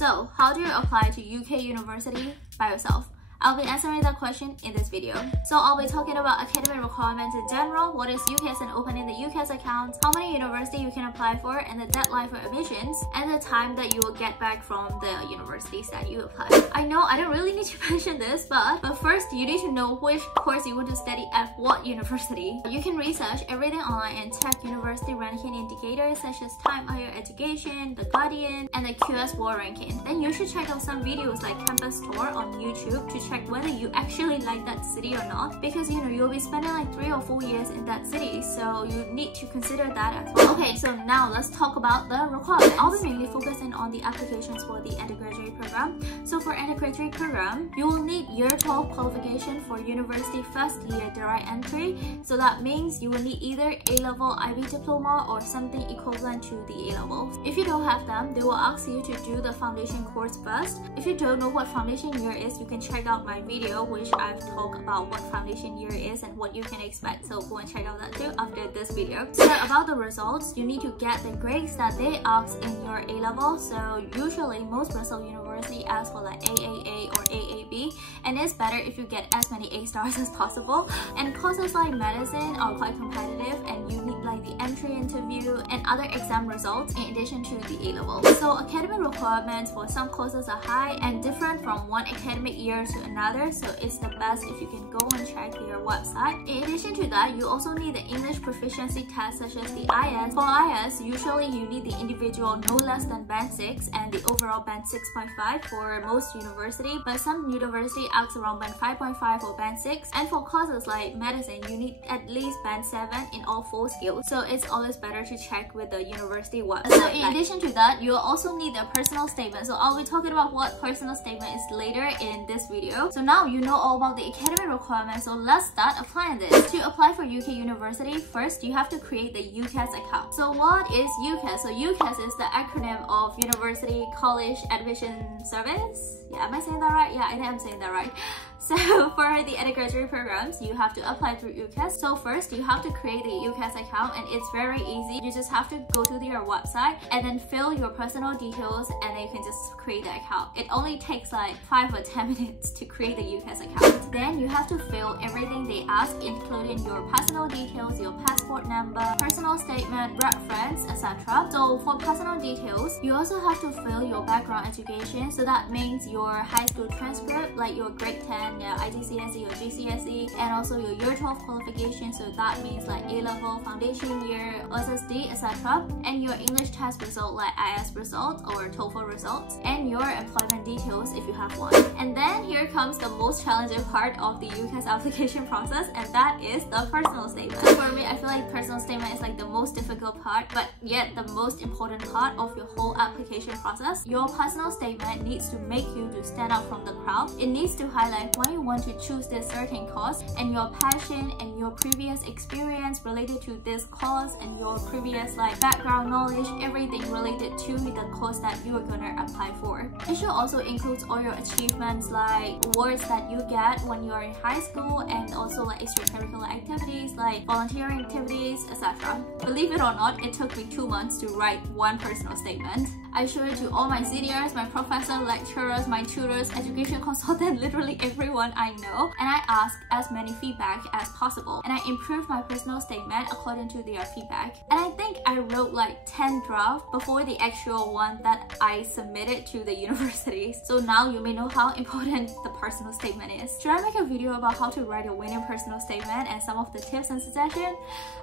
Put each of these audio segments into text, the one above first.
So, how do you apply to UK University by yourself? I'll be answering that question in this video. So I'll be talking about academic requirements in general, what is UCAS and opening the UCAS account, how many university you can apply for, and the deadline for admissions, and the time that you will get back from the universities that you apply. I know I don't really need to mention this, but first you need to know which course you want to study at what university. You can research everything online and check university ranking indicators such as Time Higher Education, The Guardian, and the QS World Ranking. Then you should check out some videos like Campus Tour on YouTube to check whether you actually like that city or not, because you'll be spending like 3 or 4 years in that city, so you need to consider that as well. Okay, so now let's talk about the requirements. I'll be mainly focusing on the applications for the undergraduate program. So for undergraduate program, you will need year 12 qualification for university first year direct entry. So that means you will need either A-level IB diploma or something equivalent to the A-level. If you don't have them, they will ask you to do the foundation course first. If you don't know what foundation year is, you can check out my video which I've talked about what foundation year is and what you can expect, so go and check out that too after this video. So about the results, you need to get the grades that they ask in your A-level. So usually most Bristol University ask for like AAA or AAB, and it's better if you get as many A stars as possible. And courses like medicine are quite competitive, and you need like the entry interview and other exam results in addition to the A-level. So academic requirements for some courses are high and different from one academic year to another, so it's the best if you can go and check their website. In addition to that, you also need the English proficiency test such as the IELTS. For IELTS, usually you need the individual no less than band 6 and the overall band 6.5 for most university, but some university asks around band 5.5 or band 6. And for courses like medicine, you need at least band 7 in all 4 skills, so it's always better to check with the university website. So in addition to that, you also need a personal statement. So I'll be talking about what personal statement is later in this video. So now you know all about the academic requirements, so let's start applying this. To apply for UK University, first you have to create the UCAS account. So what is UCAS? So UCAS is the acronym of University College Admission Service. Yeah, am I saying that right? Yeah, I think I'm saying that right. So for the undergraduate programs, you have to apply through UCAS. So first, you have to create the UCAS account, and it's very easy. You just have to go to their website and then fill your personal details, and then you can just create the account. It only takes like 5 or 10 minutes to create the UCAS account. Then you have to fill everything they ask, including your personal details, your passport number, personal statement, reference, etc. So for personal details, you also have to fill your background education. So that means your high school transcript, like your grade 10, your IGCSE or GCSE, and also your year 12 qualification. So that means like A-level, foundation year, SSD, etc. And your English test result like IELTS result or TOEFL results, and your employment details if you have one. And then here comes the most challenging part of the UCAS application process, and that is the personal statement. So for me, I feel like personal statement is like the most difficult part, but yet the most important part of your whole application process. Your personal statement needs to make you to stand out from the crowd. It needs to highlight why you want to choose this certain course, and your passion and your previous experience related to this course, and your previous like background knowledge, everything related to the course that you are gonna apply for. It should also include all your achievements like awards that you get when you're in high school, and also like extracurricular activities like volunteering activities, etc. Believe it or not, it took me 2 months to write one personal statement. I showed it to all my seniors, my professor, lecturers, my tutors, education consultant, literally everyone I know, and I asked as many feedback as possible, and I improved my personal statement according to their feedback. And I think I wrote like 10 drafts before the actual one that I submitted to the university. So now you may know how important the personal statement is. Should I make a video about how to write a winning personal statement and some of the tips and suggestions?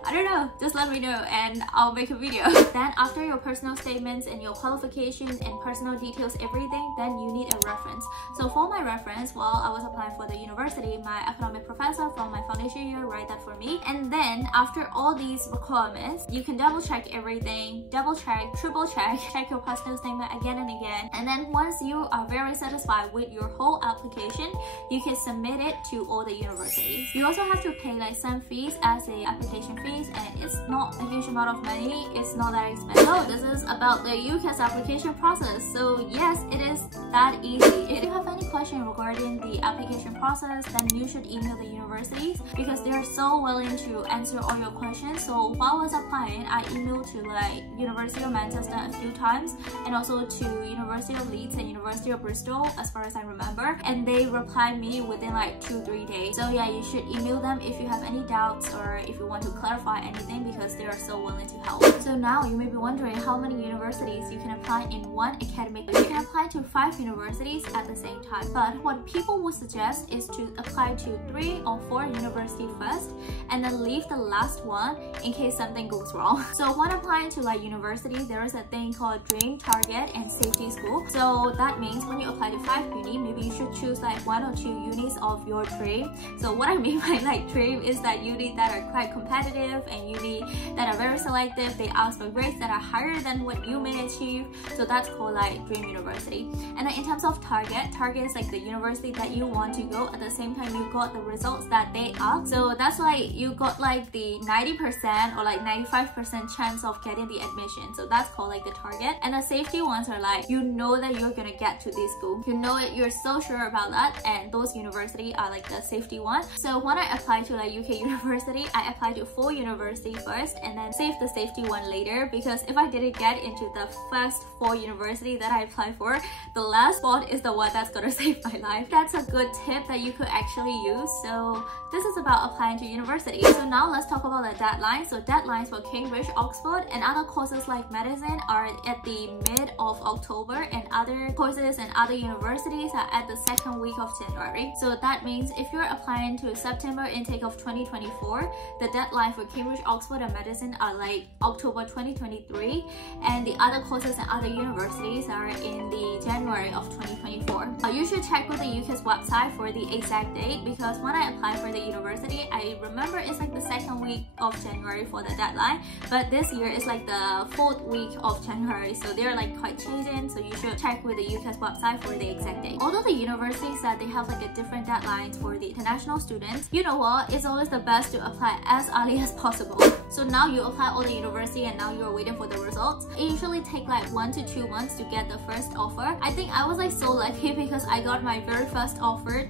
I don't know, just let me know and I'll make a video. Then after your personal statements and your qualifications and personal details, everything, then you need a reference. So for my reference, while I was applying for the university, my economic professor from my foundation year write that for me. And then after all these requirements, you can double check everything, double check, triple check, check your personal statement again and again. And then once you are very satisfied with your whole application, you can submit it to all the universities. You also have to pay like some fees as a application fees, and it's not a huge amount of money. It's not that expensive. So this is about the UCAS application process. So yes, it is that easy. If you have any question regarding the application process, then you should email the universities because they are so willing to answer all your questions. So while I was applying, I emailed to like University of Manchester a few times and also to University of Leeds and University of Bristol as far as I remember, and they replied me within like 2-3 days. So yeah, you should email them if you have any doubts or if you want to clarify anything because they are so willing to help. So now you may be wondering how many universities you can apply in one academic year. You can apply to 5 universities at the same time, but what people would suggest is to apply to 3 or 4 universities first and then leave the last one in case something goes wrong. So when applying to like university, there is a thing called dream, target, and safety school. So that means when you apply to 5 uni, maybe you should choose like 1 or 2 unis of your dream. So what I mean by like dream is that uni that are quite competitive and uni that are very selective. They ask for grades that are higher than what you may achieve. So that's called like dream university. And then in terms of target is like the university that you want to go at the same time you got the results that they ask. So that's why you got like the 90% or like 95% chance of getting the admission. So that's called like the target. And the safety ones are like, you know that you're gonna get to this school. You know it, you're so sure about that, and those universities are like the safety one. So when I applied to like UK university, I applied to 4 universities first and then save the safety one later, because if I didn't get into the first 4 universities that I applied for, the last spot is the one that's gonna save my life. That's a good tip that you could actually use. So this is about applying to university. So now let's talk about the deadlines. So deadlines for Cambridge, Oxford, and other courses like medicine are at the mid of October, and other courses and other universities are at the 2nd week of January. So that means if you're applying to September intake of 2024, the deadline for Cambridge, Oxford, and medicine are like October 2023, and the other courses and other universities are in the January of 2024. You should check with the UCAS website for the exact date, because when I applied for the university, I remember it's like the 2nd week of January for the deadline, but this year it's like the 4th week of January, so they're like quite changing. So you should check with the UCAS website for the exact date. Although the universities said they have like a different deadlines for the international students, you know what, it's always the best to apply as early as possible. So now you apply all the university and now you're waiting for the results. It usually take like 1 to 2 months to get the first offer. I think I was like so lucky because I got my very first offer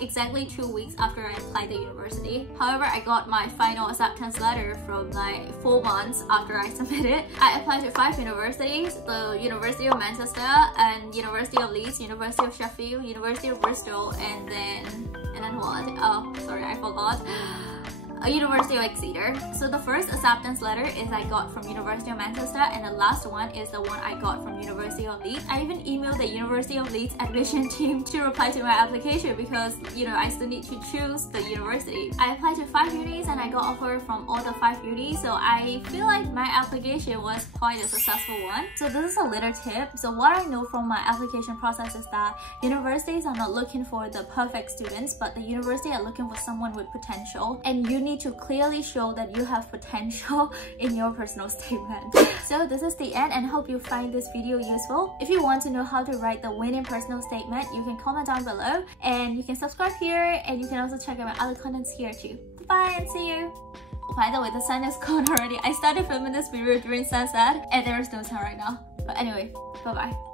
exactly 2 weeks after I applied the university. However, I got my final acceptance letter from like 4 months after I submitted. I applied to 5 universities: the University of Manchester and University of Leeds, University of Sheffield, University of Bristol, and then what? Oh, sorry, I forgot. University of Exeter. So the first acceptance letter is I got from University of Manchester, and the last one is the one I got from University of Leeds. I even emailed the University of Leeds admission team to reply to my application because, you know, I still need to choose the university. I applied to 5 unis and I got offer from all the 5 unis, so I feel like my application was quite a successful one. So this is a little tip. So what I know from my application process is that universities are not looking for the perfect students, but the university are looking for someone with potential, and you need to clearly show that you have potential in your personal statement. So this is the end, and hope you find this video useful. If you want to know how to write the winning personal statement, you can comment down below, and you can subscribe here, and you can also check out my other contents here too. Bye and see you. By the way, the sun is gone already. I started filming this video during sunset and there is no sun right now. But anyway, bye bye.